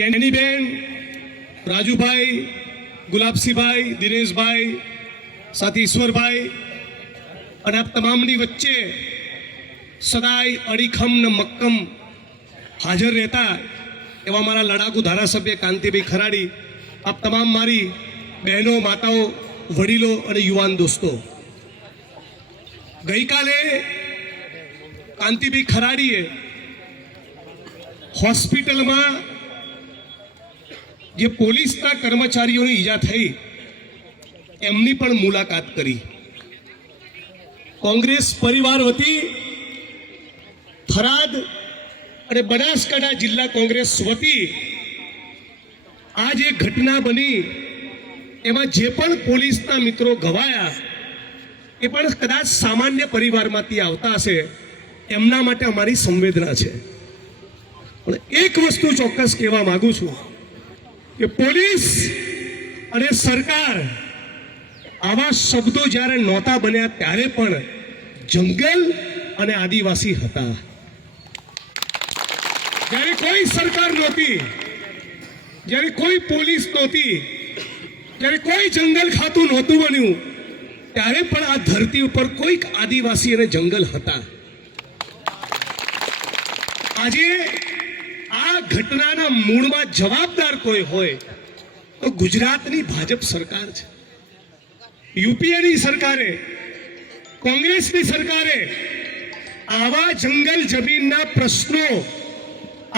ગેનીબેન રાજુભાઈ ગુલાબસિંહભાઈ દિનેશભાઈ સાથે ઈશ્વરભાઈ અને આ તમામની વચ્ચે સદાય અડીખમ ને મક્કમ હાજર રહેતા એવા મારા લડાકુ ધારાસભ્ય કાંતિભાઈ ખરાડી આપ તમામ મારી બહેનો માતાઓ વડીલો અને યુવાન દોસ્તો ગઈકાલે કાંતિભાઈ ખરાડીએ હોસ્પિટલમાં જે પોલીસના કર્મચારીઓને ઈજા થઈ એમની પણ મુલાકાત કરી કોંગ્રેસ પરિવાર વતી થરાદ અને બનાસકાંઠા જિલ્લા કોંગ્રેસ વતી આ જે ઘટના બની એમાં જે પણ પોલીસના મિત્રો ઘવાયા એ પણ કદાચ સામાન્ય પરિવારમાંથી આવતા હશે એમના માટે અમારી સંવેદના છે પણ એક વસ્તુ ચોક્કસ કહેવા માગું છું કે પોલીસ અને સરકાર આવા શબ્દો જ્યારે નહોતા બન્યા ત્યારે પણ જંગલ અને આદિવાસી હતા જ્યારે કોઈ સરકાર નહોતી જ્યારે કોઈ પોલીસ નહોતી ત્યારે કોઈ જંગલ ખાતું નહોતું બન્યું ત્યારે પણ આ ધરતી ઉપર કોઈક આદિવાસી અને જંગલ હતા આજે ઘટનાના મૂળમાં જવાબદાર કોઈ હોય તો ગુજરાતની ભાજપ સરકાર છે યુપીએની સરકારે કોંગ્રેસની સરકારે આવા જંગલ જમીનના પ્રશ્નો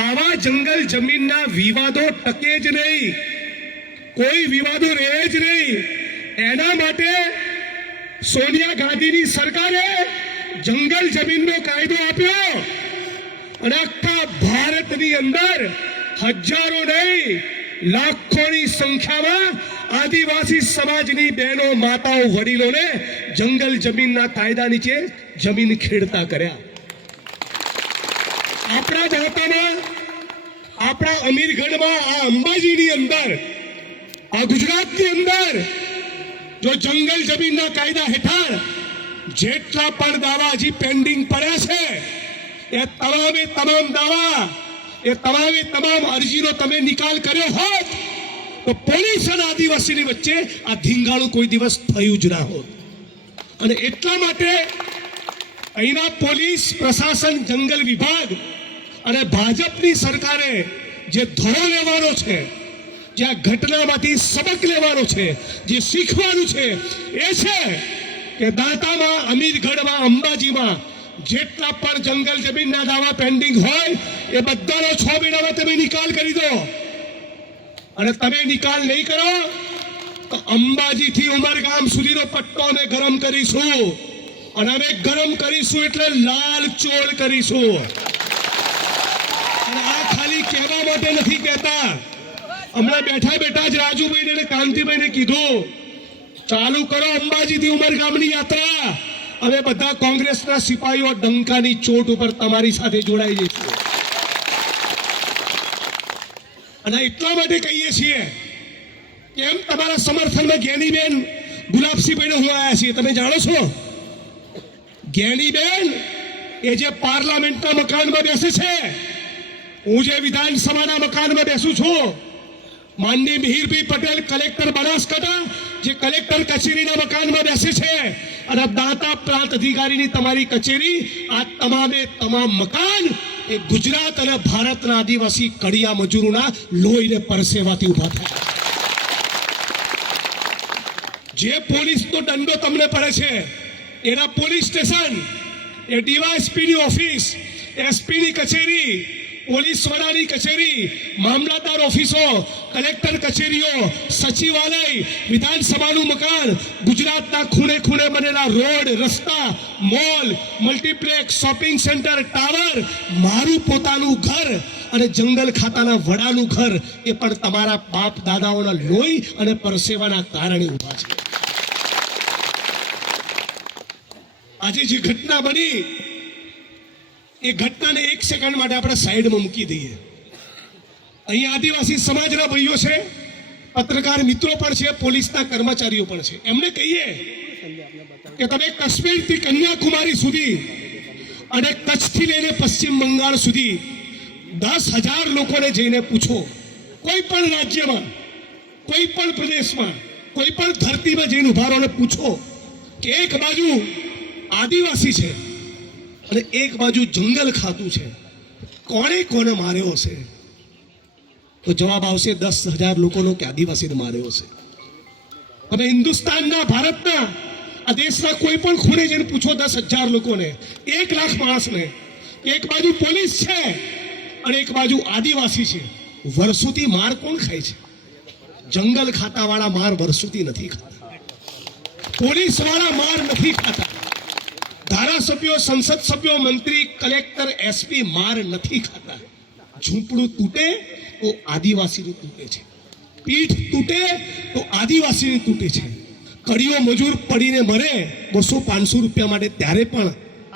આવા જંગલ જમીનના વિવાદો ટકે જ નહીં કોઈ વિવાદો રહે જ નહીં એના માટે સોનિયા ગાંધીની સરકારે જંગલ જમીનનો કાયદો આપ્યો અને આખા ભારતની અંદર હજારો નહીં લાખોની સંખ્યામાં આદિવાસી સમાજની બહેનો માતાઓ વડીલોને જંગલ જમીનના કાયદા નીચે જમીન ખેડતા કર્યા આપણા જ આપણા અમીરગઢમાં આ અંબાજીની અંદર આ ગુજરાતની અંદર જો જંગલ જમીનના કાયદા હેઠળ જેટલા પણ દાવા હજી પેન્ડિંગ પડ્યા છે એ તમામે તમામ દાવા એ તમામે તમામ અરજીનો તમે નિકાલ કર્યો હોત તો પોલીસ અને આદિવાસીની વચ્ચે આ ધીંગાળું કોઈ દિવસ થયું જ ના હોત અને એટલા માટે અહીંના પોલીસ પ્રશાસન જંગલ વિભાગ અને ભાજપની સરકારે જે ધોરો લેવાનો છે જે આ ઘટનામાંથી સબક લેવાનો છે જે શીખવાનું છે એ છે કે દાંતામાં અમીરગઢમાં અંબાજીમાં જેટલા પર જંગલ જમીનના દાવા પેન્ડિંગ હોય એ બધાનો છ મહિનામાં તમે નિકાલ કરી દો અને તમે નિકાલ નહીં કરો તો થી ઉમરગામ સુધીનો પટ્ટો અમે ગરમ કરીશું અને અમે ગરમ કરીશું એટલે લાલ ચોળ કરીશું આ ખાલી કહેવા માટે નથી કહેતા હમણાં બેઠા બેઠા જ રાજુભાઈને અને કાંતિભાઈને કીધું ચાલુ કરો અંબાજી ઉમરગામ ની યાત્રા અમે બધા કોંગ્રેસના સિપાહીઓ ડંકાની ચોટ ઉપર તમારી સાથે જોડાઈ જઈશું અને એટલા માટે કહીએ છીએ કે એમ તમારા સમર્થનમાં જ્ઞાનીબેન ગુલાબસિંહભાઈને હું આવ્યા છીએ તમે જાણો છો જ્ઞાનીબેન એ જે પાર્લામેન્ટના મકાનમાં બેસે છે હું જે વિધાનસભાના મકાનમાં બેસું છું માનની મિહિરભાઈ પટેલ કલેક્ટર બનાસકાંઠા જે કલેક્ટર કચેરીના મકાનમાં બેસે છે અને દાતા પ્રાંત અધિકારીની તમારી કચેરી આ તમામે તમામ મકાન એ ગુજરાત અને ભારતના આદિવાસી કડિયા મજૂરોના લોહીને પરસેવાથી ઊભા થયા જે પોલીસનો દંડો તમને પડે છે એના પોલીસ સ્ટેશન એ ડીવાયએસપીની ઓફિસ એસપીની કચેરી પોલીસ વડાની કચેરી મામલતદાર ઓફિસો કલેક્ટર કચેરીઓ સચિવાલય વિધાનસભાનું મકાન ગુજરાતના ખૂણે ખૂણે બનેલા રોડ રસ્તા mall multiplex shopping centre tower મારું પોતાનું ઘર અને જંગલ ખાતાના વડાનું ઘર એ પણ તમારા બાપ દાદાઓના લોહી અને પરસેવાના કારણે ઊભા છે આજે જે ઘટના બની એ ઘટનાને એક સેકન્ડ માટે આપણે સાઈડમાં મૂકી દઈએ અહીં આદિવાસી સમાજના ભાઈઓ છે પત્રકાર મિત્રો પણ છે પોલીસના કર્મચારીઓ પણ છે એમને કહીએ કે તમે કાશ્મીરથી કન્યાકુમારી સુધી અને કચ્છથી લઈને પશ્ચિમ બંગાળ સુધી દસ હજાર લોકોને જઈને પૂછો કોઈ પણ રાજ્યમાં કોઈ પણ પ્રદેશમાં કોઈ પણ ધરતીમાં જઈને ઉભા પૂછો કે એક બાજુ આદિવાસી છે અને એક બાજુ જંગલ ખાતું છે કોણે કોને માર્યો હશે તો જવાબ આવશે દસ હજાર લોકોનો કે આદિવાસીને માર્યો હશે તમે હિન્દુસ્તાનના ભારતના આ દેશના કોઈ પણ ખૂણે જઈને પૂછો દસ હજાર લોકોને એક લાખ માણસને એક બાજુ પોલીસ છે અને એક બાજુ આદિવાસી છે વર્ષોથી માર કોણ ખાય છે જંગલ ખાતાવાળા માર વર્ષોથી નથી ખાતા પોલીસ વાળા માર નથી ખાતા ધારાસભ્યો સંસદ સભ્યો મંત્રી કલેક્ટર એસપી માર નથી ખાતા ઝૂંપડું તૂટે તો આદિવાસીનું તૂટે છે પીઠ તૂટે તો આદિવાસીની તૂટે છે કડીઓ મજૂર પડીને મરે બસો પાંચસો રૂપિયા માટે ત્યારે પણ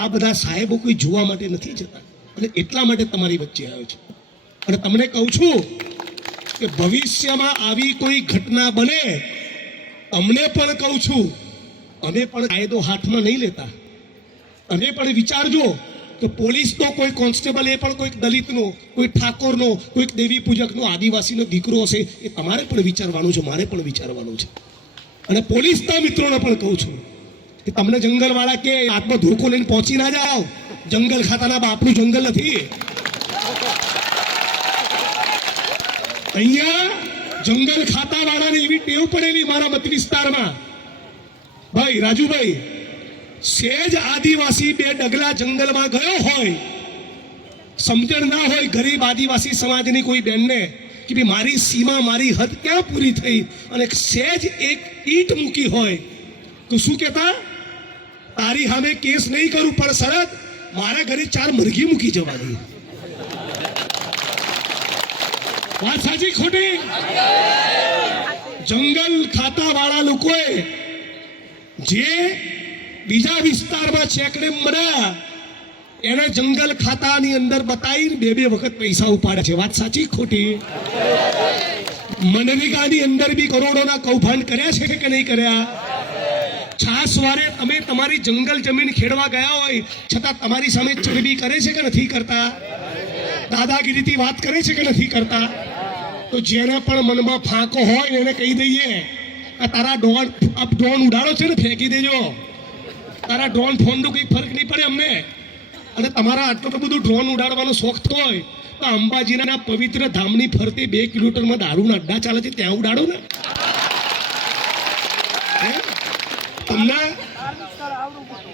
આ બધા સાહેબો કોઈ જોવા માટે નથી જતા અને એટલા માટે તમારી વચ્ચે આવ્યો છે અને તમને કહું છું કે ભવિષ્યમાં આવી કોઈ ઘટના બને અમને પણ કહું છું અમે પણ કાયદો હાથમાં નહીં લેતા અને પણ વિચારજો કે પોલીસનો કોઈ કોન્સ્ટેબલ એ પણ કોઈક દલિતનો કોઈ ઠાકોરનો કોઈક દેવી પૂજકનો આદિવાસીનો દીકરો હશે એ તમારે પણ વિચારવાનું છે મારે પણ વિચારવાનું છે અને પોલીસના મિત્રોને પણ કહું છું કે તમને જંગલવાળા કે હાથમાં ધોકો લઈને પહોંચી ના જાઓ જંગલ ખાતાના બાપનું જંગલ નથી અહીંયા જંગલ ખાતાવાળાની એવી ટેવ પડેલી મારા મત વિસ્તારમાં ભાઈ રાજુભાઈ સેજ આદિવાસી બે ડગલા જંગલમાં ગયો હોય સમજણ ના હોય ગરીબ આદિવાસી સમાજની કોઈ બેનને કે ભાઈ મારી સીમા મારી હદ ક્યાં પૂરી થઈ અને સેજ એક ઈટ મૂકી હોય તો શું કહેતા તારી સામે કેસ નહીં કરું પણ શરત મારા ઘરે ચાર મરઘી મૂકી જવાની વાત સાચી ખોટી જંગલ ખાતા વાળા લોકોએ જે બીજા વિસ્તારમાં ચેકડેમ બન્યા એને જંગલ ખાતાની અંદર બતાવીને બે બે વખત પૈસા ઉપાડે છે વાત સાચી ખોટી મનરેગાની અંદર બી કરોડોના કૌભાંડ કર્યા છે કે નહીં કર્યા છાસ વારે તમે તમારી જંગલ જમીન ખેડવા ગયા હોય છતાં તમારી સામે ચરબી કરે છે કે નથી કરતા દાદાગીરીથી વાત કરે છે કે નથી કરતા તો જેને પણ મનમાં ફાંકો હોય એને કહી દઈએ આ તારા ડોન ડોન ઉડાડો છે ને ફેંકી દેજો તારા ડ્રોન ફોનનું કંઈક ફરક નહીં પડે અમને અને તમારા આટલો તો બધું ડ્રોન ઉડાડવાનો શોખ તો હોય તો અંબાજીના પવિત્ર ધામની ફરતી બે કિલોમીટરમાં દારૂના અડ્ડા ચાલે છે ત્યાં ઉડાડો ને તમને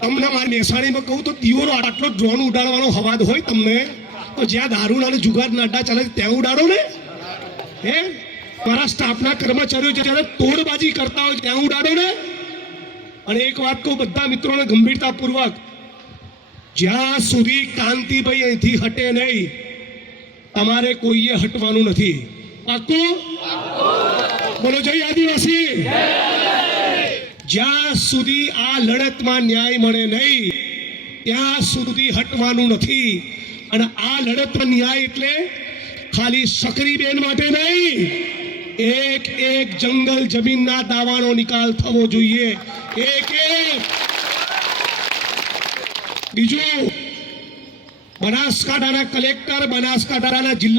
તમને મારી મહેસાણીમાં કહું તો દીવોનો આટલો ડ્રોન ઉડાડવાનો હવાદ હોય તમને તો જ્યાં દારૂના અને જુગારના અડ્ડા ચાલે છે ત્યાં ઉડાડો ને હે મારા સ્ટાફના કર્મચારીઓ જ્યારે તોડબાજી કરતા હોય ત્યાં ઉડાડો ને અને એક વાત કહું બધા મિત્રોને ગંભીરતાપૂર્વક જ્યાં સુધી કાંતિભાઈ અહીંથી હટે નહીં તમારે કોઈએ હટવાનું નથી પાકું બોલો જય આદિવાસી જ્યાં સુધી આ લડતમાં ન્યાય મળે નહીં ત્યાં સુધી હટવાનું નથી અને આ લડતમાં ન્યાય એટલે ખાલી સકરી બેન માટે નહીં એક એક જંગલ જમીનના દાવાનો નિકાલ થવો જોઈએ એક બીજું બનાસકાંઠાના કલેક્ટર બનાસકાંઠાના જિલ્લા